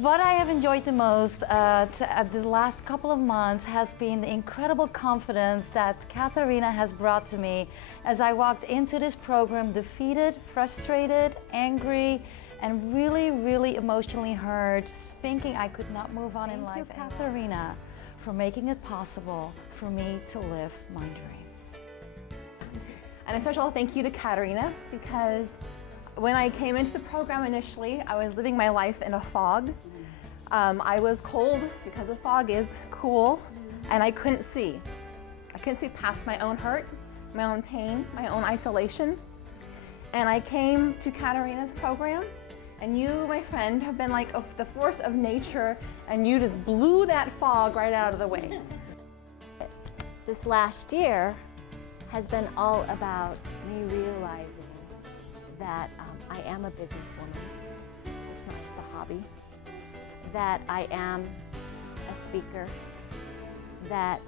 What I have enjoyed the most the last couple of months has been the incredible confidence that Katharina has brought to me as I walked into this program defeated, frustrated, angry, and really emotionally hurt, thinking I could not move on in life. Thank you, Katharina, for making it possible for me to live my dream. And a special thank you to Katharina, because when I came into the program initially, I was living my life in a fog. I was cold because the fog is cool, and I couldn't see. I couldn't see past my own hurt, my own pain, my own isolation. And I came to Katharina's program, and you, my friend, have been like the force of nature, and you just blew that fog right out of the way. This last year has been all about me realizing that I am a businesswoman. It's not just a hobby. That I am a speaker that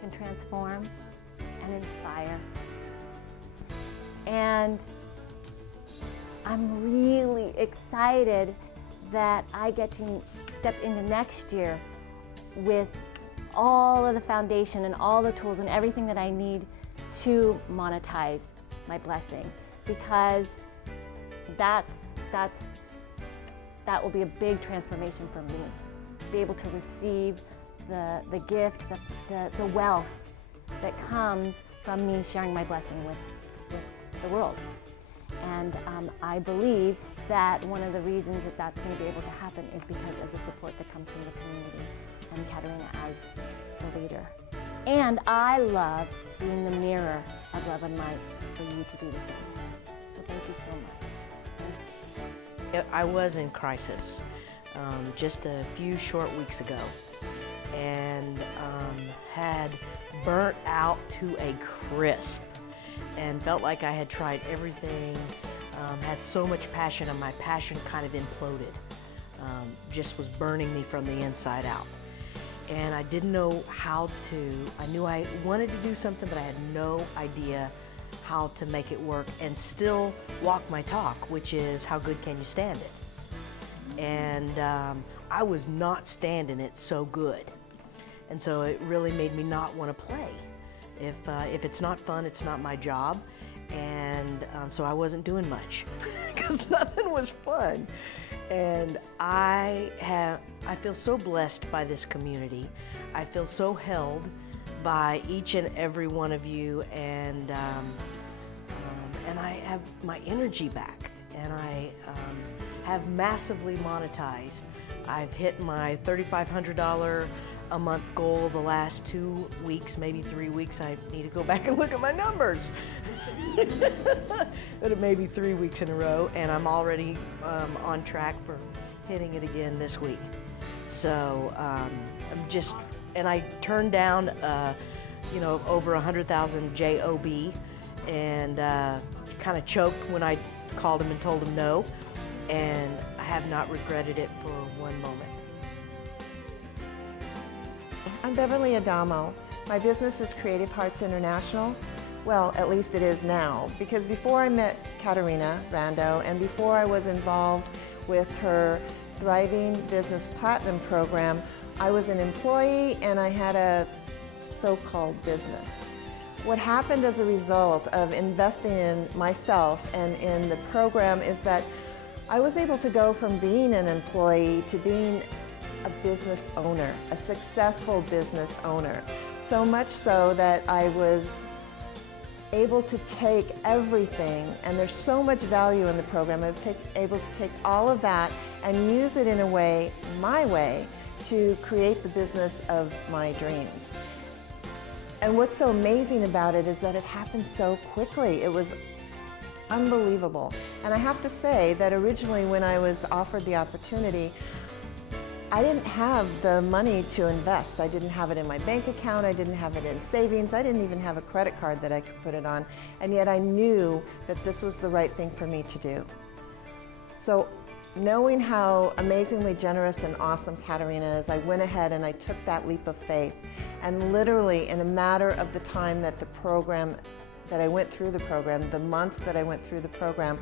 can transform and inspire. And I'm really excited that I get to step into next year with all of the foundation and all the tools and everything that I need to monetize my blessing, because that will be a big transformation for me, to be able to receive the gift, the wealth that comes from me sharing my blessing with the world. And I believe that one of the reasons that that's going to be able to happen is because of the support that comes from the community and Katharina as the leader. And I love being the mirror of love and light for you to do the same. So thank you so much. I was in crisis just a few short weeks ago, and had burnt out to a crisp and felt like I had tried everything, had so much passion, and my passion kind of imploded, just was burning me from the inside out. And I didn't know how to. I knew I wanted to do something, but I had no idea how to make it work and still walk my talk, which is how good can you stand it? And I was not standing it so good. And so it really made me not want to play. If it's not fun, it's not my job. And so I wasn't doing much because nothing was fun. And I feel so blessed by this community. I feel so held by each and every one of you, and I have my energy back, and I have massively monetized. I've hit my $3,500 a month goal the last 2 weeks, maybe 3 weeks. I need to go back and look at my numbers. But it may be 3 weeks in a row, and I'm already on track for hitting it again this week. So and I turned down, over 100,000 JOB, and kind of choked when I called him and told him no, and I have not regretted it for one moment. I'm Beverly Adamo. My business is Creative Hearts International. Well, at least it is now, because before I met Katharina Rando and before I was involved with her Thriving Business Platinum program, I was an employee and I had a so-called business. What happened as a result of investing in myself and in the program is that I was able to go from being an employee to being a business owner, a successful business owner. So much so that I was able to take everything, and there's so much value in the program, I was able to take all of that and use it in a way, my way, to create the business of my dreams. And what's so amazing about it is that it happened so quickly. It was unbelievable. And I have to say that originally when I was offered the opportunity, I didn't have the money to invest. I didn't have it in my bank account, I didn't have it in savings, I didn't even have a credit card that I could put it on, and yet I knew that this was the right thing for me to do. So knowing how amazingly generous and awesome Katharina is, I went ahead and I took that leap of faith, and literally in a matter of the time that I went through the program, the months that I went through the program,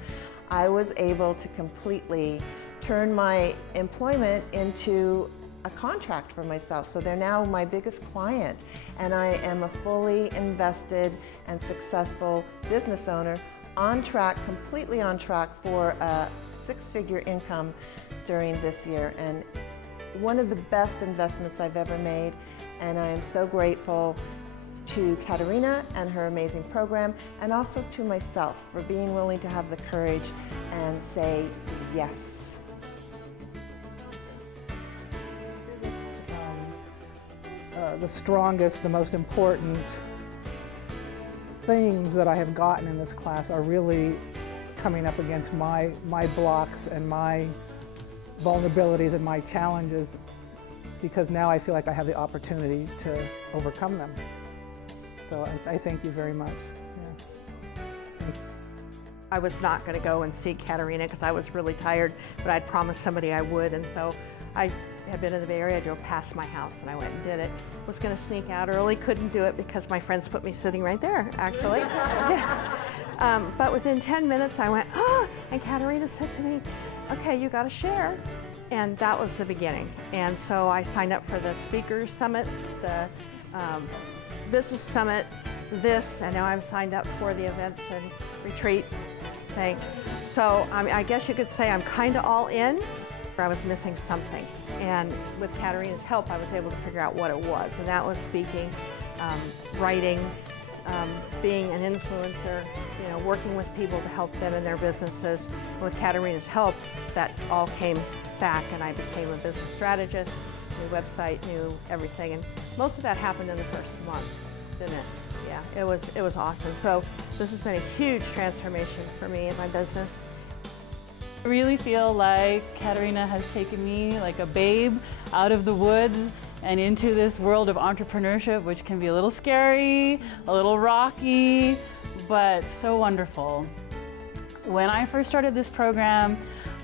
I was able to completely turned my employment into a contract for myself. So they're now my biggest client, and I am a fully invested and successful business owner, on track, completely on track for a six-figure income during this year, and one of the best investments I've ever made. And I am so grateful to Katerina and her amazing program, and also to myself for being willing to have the courage and say yes. The strongest, the most important things that I have gotten in this class are really coming up against my blocks and my vulnerabilities and my challenges, because now I feel like I have the opportunity to overcome them. So I thank you very much. Yeah. I was not going to go and see Katerina because I was really tired, but I'd promised somebody I would, and so I had been in the Bay Area. I drove past my house and I went and did it. Was going to sneak out early, couldn't do it because my friends put me sitting right there, actually. Yeah. But within 10 minutes I went, oh, and Katerina said to me, okay, you got to share. And that was the beginning. And so I signed up for the Speakers Summit, the Business Summit, and now I'm signed up for the events and retreat thing. So I guess you could say I'm kind of all in. I was missing something, and with Katerina's help I was able to figure out what it was, and that was speaking, writing, being an influencer, you know, working with people to help them in their businesses. And with Katerina's help, that all came back, and I became a business strategist, new website, new everything, and most of that happened in the first month, didn't it? Yeah, it was awesome. So this has been a huge transformation for me in my business. I really feel like Katerina has taken me like a babe out of the woods and into this world of entrepreneurship, which can be a little scary, a little rocky, but so wonderful. When I first started this program,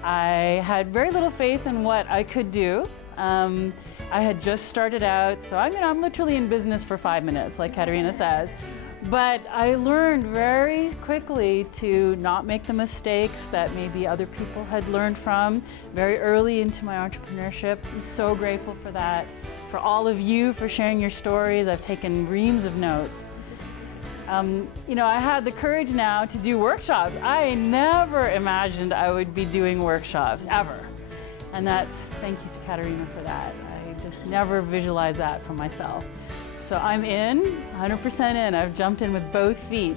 I had very little faith in what I could do. I had just started out, so I'm literally in business for 5 minutes, like Katerina says. But I learned very quickly to not make the mistakes that maybe other people had learned from very early into my entrepreneurship. I'm so grateful for that, for all of you for sharing your stories. I've taken reams of notes. You know, I had the courage now to do workshops. I never imagined I would be doing workshops, ever. And thank you to Katerina for that. I just never visualized that for myself. So I'm in, 100% in. I've jumped in with both feet.